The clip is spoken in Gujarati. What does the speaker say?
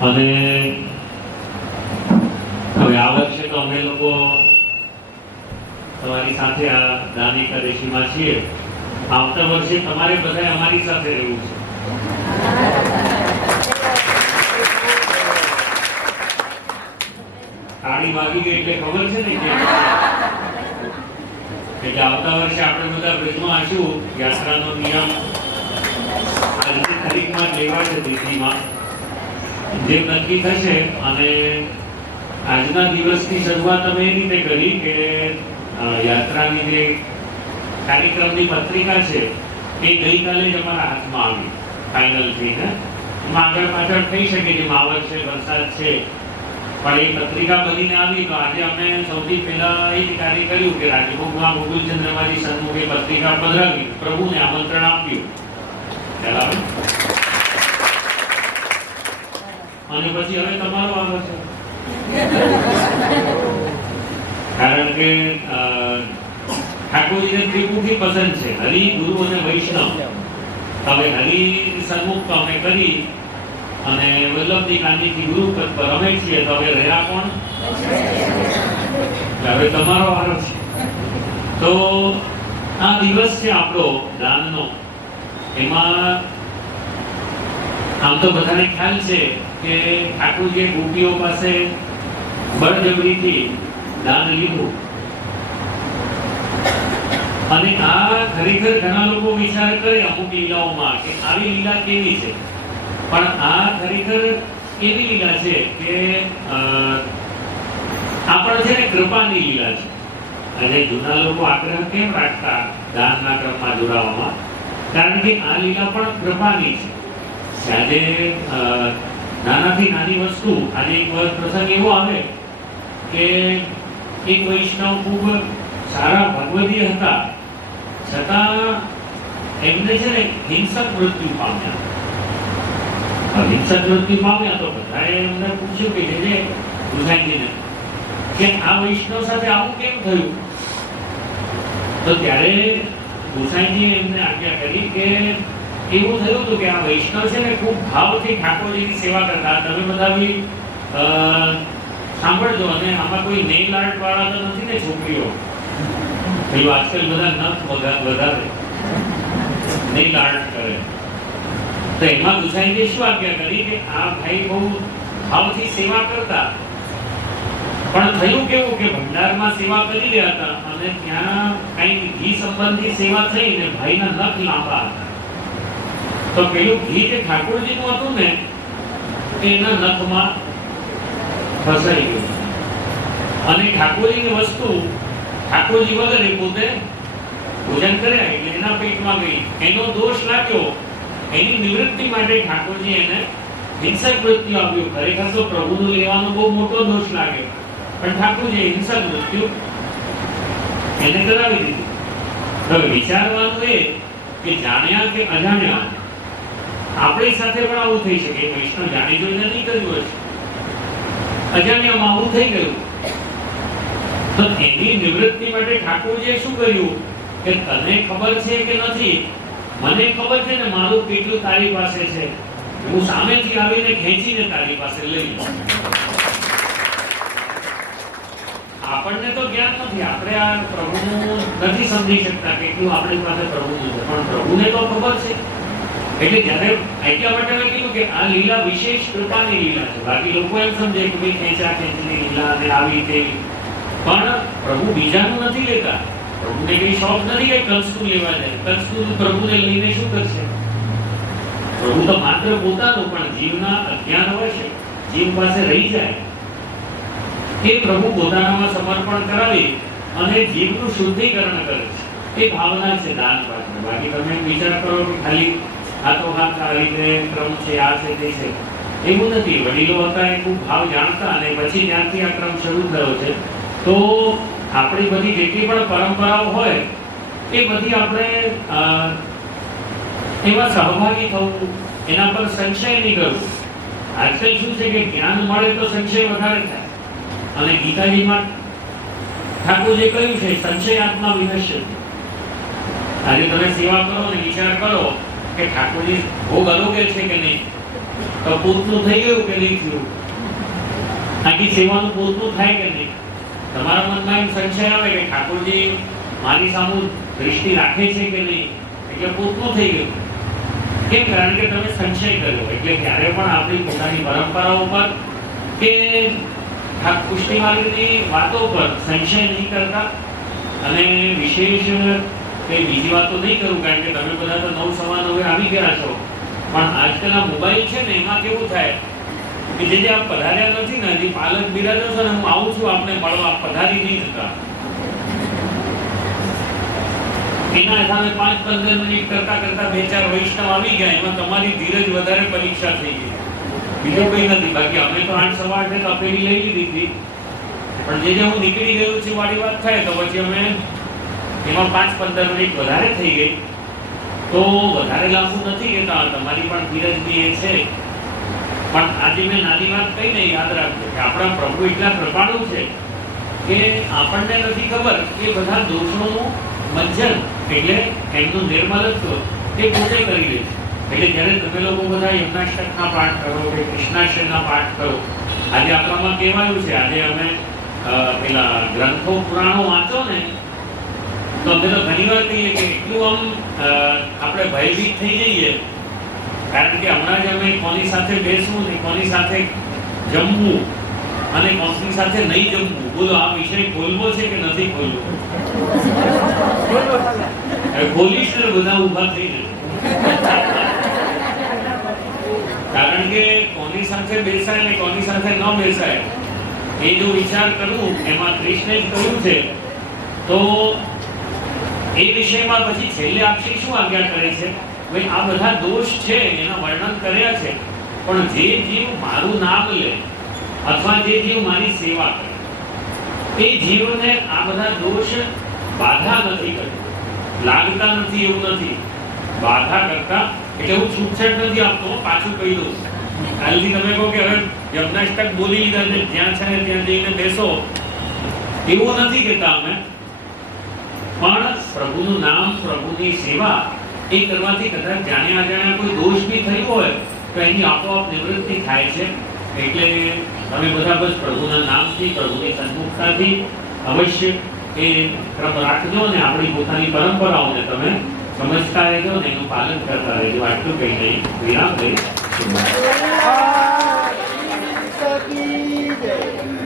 અને હવે આ વર્ષે તો અમે લોકો તમારી સાથે આ દાન એકાદશીમાં છીએ. આવતા વર્ષે તમારે બધા અમારી સાથે રહેવું છે. વાગી ગઈ એટલે ખબર છે ને એટલે આવતા વર્ષે આપણે બધા બ્રિજમાં આશું, યાત્રાનો નિયમ આજની તારીખમાં લેવા છે જે નક્કી થશે અને આજના દિવસની શરૂઆત અમે એ રીતે કરી કે યાત્રાની જે કાર્યક્રમની પત્રિકા છે, એ ગઈકાલે જ અમારા હાથમાં આવી ફાઇનલ થઈને. આગળ પાછળ થઈ શકે જે માવર છે, વરસાદ છે પણ એ પત્રિકા બનીને આવી તો આજે અમે સૌથી પહેલા એ જ કાર્ય કર્યું કે રાજકોટમાં ગોકુલચંદ્રમાજી સન્મુખે પત્રિકા પધરાવી, પ્રભુને આમંત્રણ આપ્યું. અને પછી હવે તમારો આગળ છે. કારણ કે ઠાકોરજીને ત્રિમુખી પસંદ છે. હરિ, ગુરુ અને વૈષ્ણવ. હવે હરિ સન્મુખ તો અમે કરી અને વલ્લભજી ગાંધીજી ગુરુ પદ પર અમે છીએ તો હવે રહ્યા કોણ? હવે તમારો વારો છે. તો આ દિવસ છે આપણો દાનનો. એમાં આમ તો બધાને ખ્યાલ છે કે ઠાકોરજીએ ગોપીઓ પાસે બળજબરીથી દાન લીધું. અને આ ખરેખર ઘણા લોકો વિચાર કરે અમુક લીલાઓમાં કે આવી લીલા કેવી છે? પણ આ ખરેખર એવી લીલા છે કે આપણે છે ને કૃપાની લીલા છે. અને જૂના લોકો આગ્રહ કેમ રાખતા દાનના ક્રમમાં જોડાવામાં? કારણ કે આ લીલા પણ કૃપાની છે. આજે નાનાથી નાની વસ્તુ આજે એક વાર પ્રસંગ એવો આવે કે એક વૈષ્ણવ ખૂબ સારા ભગવદીય હતા. છતાં એમને છે ને હિંસક મૃત્યુ પામ્યા. તમે બધા બી સાંભળજો અને આમાં કોઈ નેલ આર્ટ વાળા તો નથી ને છોકરીઓ? પેલું આજકાલ બધા નથ વધારે. નેલ આર્ટ કરે. તો એમાં ગુસાઈજીએ શું આજ્ઞા કરી કે આ ભાઈ બહુ ભાવથી સેવા કરતા. પણ થયું કેવું કે ભંડારમાં સેવા કરી રહ્યા હતા અને ત્યાં કંઈક ઘી સંબંધી સેવા થઈ ને ભાઈના નખ લાંબા હતા. તો પેલું ઘી જે ઠાકોરજીનું હતું ને એના નખમાં ફસાઈ ગયું. અને ઠાકોરજીની વસ્તુ, ઠાકોરજી વગર એ પોતે ભોજન કર્યા એટલે એના પેટમાં ગઈ. એનો દોષ લાગ્યો એની નિવૃત્તિ માટે ઠાકોરજી એને હિંસક મૃત્યુ આપ્યું. ખરેખર તો પ્રભુનું લેવાનો બહુ મોટો દોષ લાગે. પણ ઠાકોરજી હિંસક મૃત્યુ એને કરાવી દીધું. હવે વિચારવાનું એ કે જાણ્યા કે અજાણ્યા આપણી સાથે પણ આવું થઈ શકે. વૈષ્ણવ જાણી જોઈને નહીં કર્યું હશે અજાણ્યામાં આવું થઈ ગયું. તો એની નિવૃત્તિ માટે ઠાકોરજીએ શું કર્યું? કે તને ખબર છે કે નથી? મને ખબર છે ને મારું કેટલું તારી પાસે છે. હું સામેથી આવીને ખેંચીને તારી પાસે લઈ આપણને તો જ્ઞાન નથી. આપણે આ પ્રભુનું નથી સમજી શકતા કે એટલું આપણી પાસે પ્રભુનું છે. પણ પ્રભુને તો ખબર છે. એટલે જ્યારે એટલા માટે મેં કીધું કે આ લીલા વિશેષ કૃપાની લીલા છે. બાકી લોકો એમ સમજે કે ભાઈ ખેંચા ખેંચની લીલા અને આવી તેવી. પણ પ્રભુ બીજાનું નથી લેતા. પ્રભુને કઈ શોખ નથી કે કંસનું લેવા જાય. કંસનું પ્રભુને લઈને શું કરશે? પ્રભુ તો માત્ર પોતાનો, પણ જીવના અજ્ઞાન હોય છે, જીવ પાસે રહી જાય. તે પ્રભુ પોતાનામાં સમર્પણ કરાવી અને જીવનું શુદ્ધિકરણ કરે છે. એ ભાવના છે દાન પાછળ. બાકી તમે વિચાર કરો કે ખાલી હાથો હાથ આ રીતે ક્રમ છે, આ છે, તે છે. એવું નથી. વડીલો હતા એ ખૂબ ભાવ જાણતા અને પછી ત્યાંથી આ ક્રમ શરૂ થયો છે. તો આપણી બધી જેટલી પણ પરંપરાઓ હોય, એ બધી આપણે એમાં સહભાગી થવું, એના પર સંશય નહીં કરવો. આજકાલ શું છે કે જ્ઞાન મળે તો સંશય વધારે થાય. અને ગીતાજીમાં ઠાકોરજી કહ્યું છે, સંશય આત્મા વિનશ્ય. આજે તમે સેવા કરો અને વિચાર કરો કે ઠાકોરજી ભોગ અલોકે છે કે નહીં. તો પોતનું થઈ ગયું કે નહીં થયું? આખી સેવાનું પોતનું થાય કે નહીં? તમારા મનમાં એમ સંશય આવે કે ઠાકોરજી મારી સામુ દ્રષ્ટિ રાખે છે કે નહીં? એટલે પોતું થઈ ગયું. કેમ? કારણ કે તમે સંશય કર્યો. એટલે ક્યારે પણ આપણી પોતાની પરંપરાઓ પર કે પુષ્ટિ માર્ગની વાતો પર સંશય નહીં કરતા અને વિશેષ કઈ બીજી વાતો નહીં કરું, કારણ કે તમે બધા તો નવ સવા નવે આવી ગયા છો. પણ આજકાલના મોબાઈલ છે ને, એમાં કેવું થાય? કે જે જે આપ પધાર્યા નથી ને હજી પાલક બિરાજો છો ને, હું આવું છું આપને મળવા. પધારી નહીં જતા. એના સામે પાંચ પંદર મિનિટ કરતા કરતા બે ચાર વૈષ્ણવ આવી ગયા. એમાં તમારી ધીરજ વધારે પરીક્ષા થઈ ગઈ. બીજું કઈ નથી. બાકી અમે તો આઠ સવા આઠે તપેલી લઈ લીધી હતી. પણ જે જે હું નીકળી ગયો છું વાળી વાત થાય તો પછી અમે એમાં પાંચ પંદર મિનિટ વધારે થઈ ગઈ. તો વધારે લાંબુ નથી કહેતા તમારી પણ ધીરજ બી એ છે. પણ આજે મેં નાની વાત કઈ નહીં યાદ રાખજો કે આપણા પ્રભુ એટલા કૃપાળુ છે કે આપણને નથી ખબર કે બધા દોષોનું મંજન એટલે એમનું નિર્મલત્વ તે પોતે કરી લે એટલે જ્યારે તમે લોકો બધા યમનાષ્ટકના પાઠ કરો કે કૃષ્ણાષ્ટકના પાઠ કરો, આજે આપણામાં કહેવાયું છે, આજે અમે પેલા ગ્રંથો પુરાણો વાંચો ને, તો અમે તો ઘણી વાર કહીએ કે એટલું આમ આપણે ભયભીત થઈ જઈએ કારણ કે હમણાં જ અમે કોની સાથે બેસવું ને કોની સાથે જમવું અને કોની સાથે નહીં જમવું? બોલો, આ વિષય ખોલવો છે કે નથી ખોલવો? ખોલીશ ને બધા ઊભા થઈને કારણ કે કોની સાથે બેસાય ને કોની સાથે ન બેસાય, એ જો વિચાર કરું, એમાં કૃષ્ણે જ કહ્યું છે, તો એ વિષયમાં પછી છેલ્લે આપશે શું આજ્ઞા કરે છે? ભાઈ, આ બધા દોષ છે, એના વર્ણન કર્યા છે. પણ જે જીવ મારું નામ લે, અથવા જે જીવ મારી સેવા કરે, એ જીવને આ બધા દોષ બાધા નથી કરતા. લાગતા નથી એવું નથી. બાધા કરતા, એટલે હું છૂટછાટ નથી આપતો, પાછું કહી દઉં. કાલથી તમે કહો કે હવે યજ્ઞાષ્ટક બોલી લીધા છે જ્યાં છે ત્યાં જઈને બેસો. એવું નથી કહેતા અમે. પણ પ્રભુનું નામ, પ્રભુની સેવા એ કરવાથી કદાચ જાણ્યા અજાણ્યા કોઈ દોષ બી થયો હોય, તો એની આપોઆપ નિવૃત્તિ થાય છે. એટલે તમે બધા બસ પ્રભુના નામથી, પ્રભુની સન્મુખતાથી અવશ્ય એ ક્રમ રાખજો અને આપણી પોતાની પરંપરાઓને તમે સમજતા રહેજો અને એનું પાલન કરતા રહેજો. આટલું કહીને વિરામ લઈ.